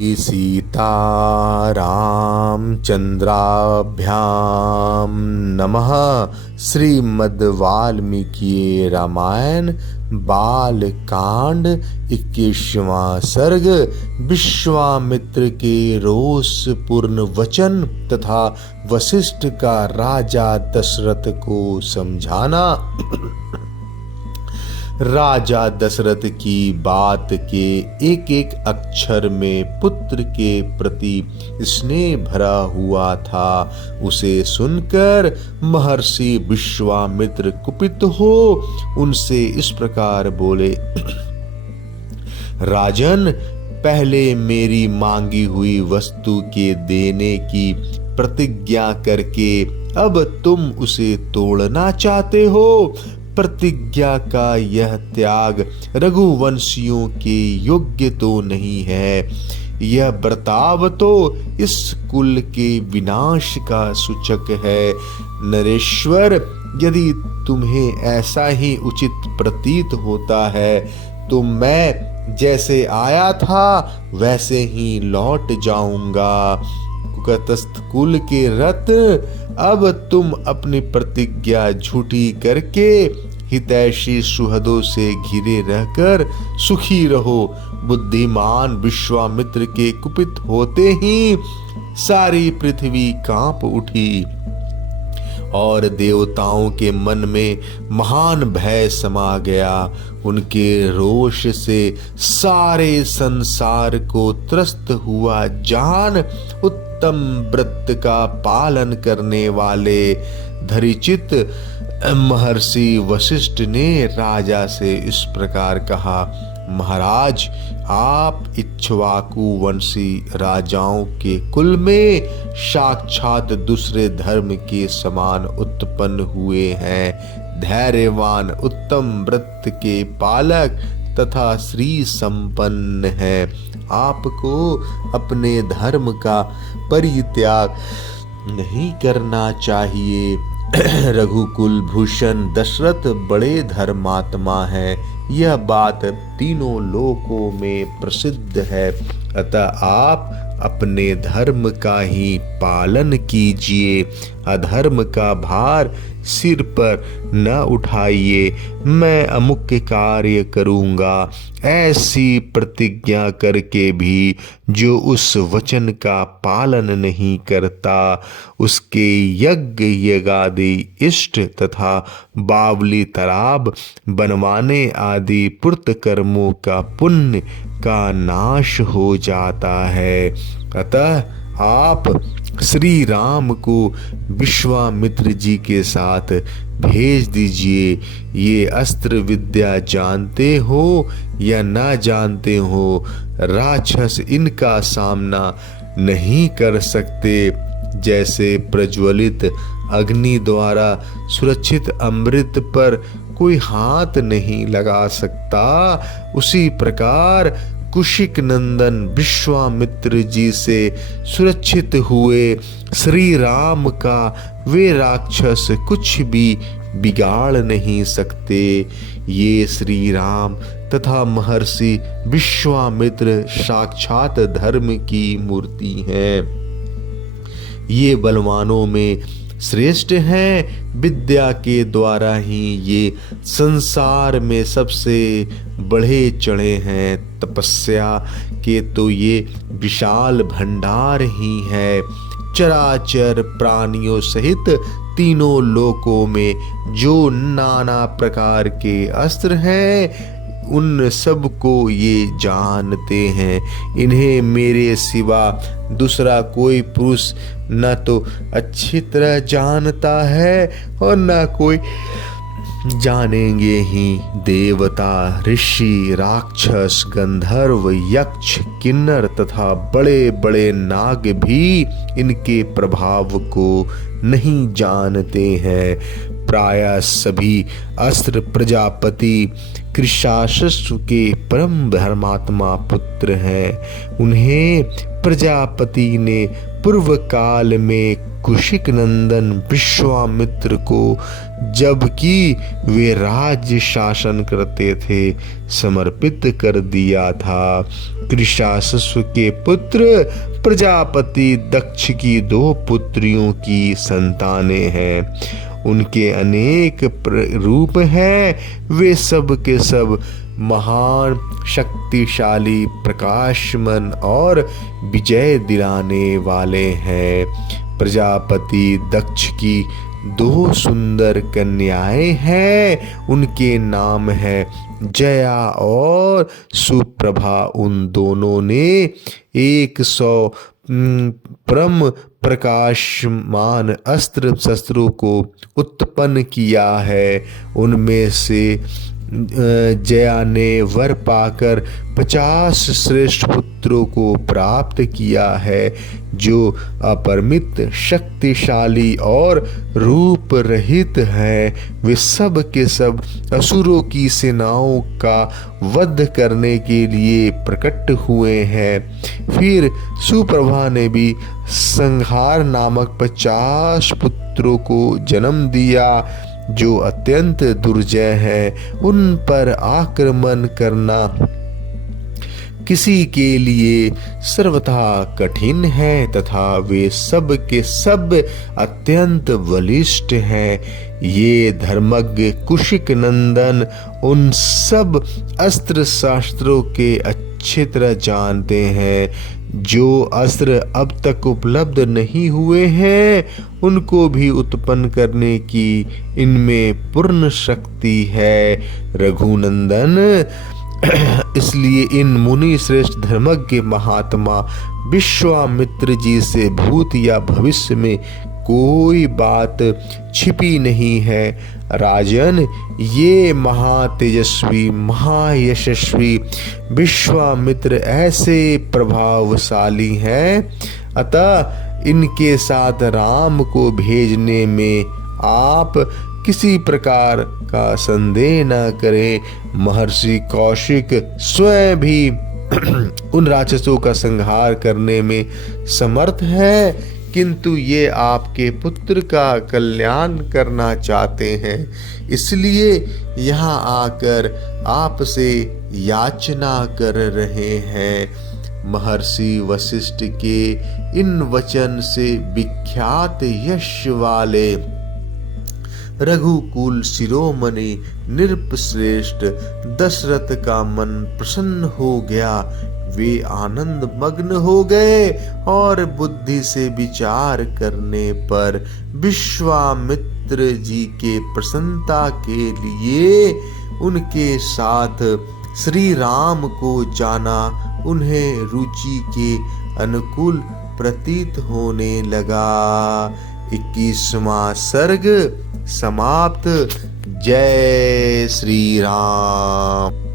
सीतारामचंद्राभ्याम नमः। श्रीमद् वाल्मीकि रामायण बालकांड 21वां सर्ग। विश्वामित्र के रोषपूर्ण वचन तथा वशिष्ठ का राजा दशरथ को समझाना। राजा दशरथ की बात के एक एक अक्षर में पुत्र के प्रति स्नेह भरा हुआ था। उसे सुनकर महर्षि विश्वामित्र कुपित हो उनसे इस प्रकार बोले, राजन, पहले मेरी मांगी हुई वस्तु के देने की प्रतिज्ञा करके अब तुम उसे तोड़ना चाहते हो। प्रतिज्ञा का यह त्याग रघुवंशियों के योग्य तो नहीं है। यह बर्ताव तो इस कुल के विनाश का सूचक है। नरेश्वर, यदि तुम्हें ऐसा ही उचित प्रतीत होता है तो मैं जैसे आया था वैसे ही लौट जाऊंगा। कुकतस्थ कुल के रथ, अब तुम अपनी प्रतिज्ञा झूठी करके हितैषी सुहदों से घिरे रहकर सुखी रहो। बुद्धिमान विश्वामित्र के कुपित होते ही सारी पृथ्वी कांप उठी और देवताओं के मन में महान भय समा गया। उनके रोष से सारे संसार को त्रस्त हुआ जान उत्तम व्रत का पालन करने वाले धरिचित महर्षि वशिष्ठ ने राजा से इस प्रकार कहा, महाराज, आप इक्ष्वाकु वंशी राजाओं के कुल में साक्षात दूसरे धर्म के समान उत्पन्न हुए हैं। धैर्यवान, उत्तम व्रत के पालक तथा श्री संपन्न है। आपको अपने धर्म का परित्याग नहीं करना चाहिए। रघुकुल भूषण दशरथ बड़े धर्मात्मा हैं, यह बात तीनों लोकों में प्रसिद्ध है। अतः आप अपने धर्म का ही पालन कीजिए। अधर्म का भार सिर पर न उठाइए। मैं अमुक कार्य करूंगा ऐसी प्रतिज्ञा करके भी जो उस वचन का पालन नहीं करता, उसके यज्ञ यज्ञादि इष्ट तथा बावली तालाब बनवाने आदि पुण्य कर्मों का पुण्य का नाश हो जाता है। अतः आप श्री राम को विश्वामित्र जी के साथ भेज दीजिए। ये अस्त्र विद्या जानते हो या ना जानते हो, राक्षस इनका सामना नहीं कर सकते। जैसे प्रज्वलित अग्नि द्वारा सुरक्षित अमृत पर कोई हाथ नहीं लगा सकता, उसी प्रकार कुशिक नंदन विश्वामित्र जी से सुरक्षित हुए श्री राम का वे राक्षस कुछ भी बिगाड़ नहीं सकते। ये श्री राम तथा महर्षि विश्वामित्र साक्षात धर्म की मूर्ति हैं। ये बलवानों में श्रेष्ठ हैं। विद्या के द्वारा ही ये संसार में सबसे बढ़े चढ़े हैं। तपस्या के तो ये विशाल भंडार ही है। चराचर प्राणियों सहित तीनों लोकों में जो नाना प्रकार के अस्त्र हैं उन सब को ये जानते हैं। इन्हें मेरे सिवा दूसरा कोई पुरुष न तो अच्छी तरह जानता है और न कोई जानेंगे ही। देवता, ऋषि, राक्षस, गंधर्व, यक्ष, किन्नर तथा बड़े बड़े नाग भी इनके प्रभाव को नहीं जानते हैं। प्रायः सभी अस्त्र प्रजापति कृशाश्व के परम धर्मात्मा पुत्र हैं। उन्हें प्रजापति ने पूर्व काल में कुशिक नंदन विश्वामित्र को, जबकि वे राज्य शासन करते थे, समर्पित कर दिया था। कृशाश्व के पुत्र प्रजापति दक्ष की 2 पुत्रियों की संतानें हैं। उनके अनेक रूप हैं। वे सब के सब महान, शक्तिशाली, प्रकाशमान और विजय दिलाने वाले हैं। प्रजापति दक्ष की 2 सुंदर कन्याएं हैं। उनके नाम है जया और सुप्रभा। उन दोनों ने 100 परम प्रकाशमान अस्त्र शस्त्रों को उत्पन्न किया है। उनमें से जया ने वर पाकर 50 श्रेष्ठ पुत्रों को प्राप्त किया है, जो अपरिमित शक्तिशाली और रूप रहित हैं। वे सब के सब असुरों की सेनाओं का वध करने के लिए प्रकट हुए हैं। फिर सुप्रभा ने भी संहार नामक 50 पुत्रों को जन्म दिया, जो अत्यंत दुर्जय हैं। उन पर आक्रमण करना किसी के लिए सर्वथा कठिन है तथा वे सब के सब अत्यंत बलिष्ठ हैं। ये धर्मज्ञ कुशिक नंदन उन सब अस्त्र शास्त्रों के अच्छी तरह जानते हैं। जो अस्त्र अब तक उपलब्ध नहीं हुए हैं, उनको भी उत्पन्न करने की इनमें पूर्ण शक्ति है। रघुनंदन, इसलिए इन मुनि श्रेष्ठ धर्मज्ञ महात्मा विश्वामित्र जी से भूत या भविष्य में कोई बात छिपी नहीं है। राजन, ये महातेजस्वी, महायशस्वी विश्वामित्र ऐसे प्रभावशाली हैं, अतः इनके साथ राम को भेजने में आप किसी प्रकार का संदेह न करें। महर्षि कौशिक स्वयं भी उन राक्षसों का संहार करने में समर्थ है, किंतु ये आपके पुत्र का कल्याण करना चाहते हैं, इसलिए यहाँ आकर आपसे याचना कर रहे हैं। महर्षि वशिष्ठ के इन वचन से विख्यात यश वाले रघुकुल शिरोमणि नृपश्रेष्ठ दशरथ का मन प्रसन्न हो गया। वे आनंद मग्न हो गए और बुद्धि से विचार करने पर विश्वामित्र जी के प्रसन्नता के लिए उनके साथ श्री राम को जाना उन्हें रुचि के अनुकूल प्रतीत होने लगा। 21वां सर्ग समाप्त। जय श्री राम।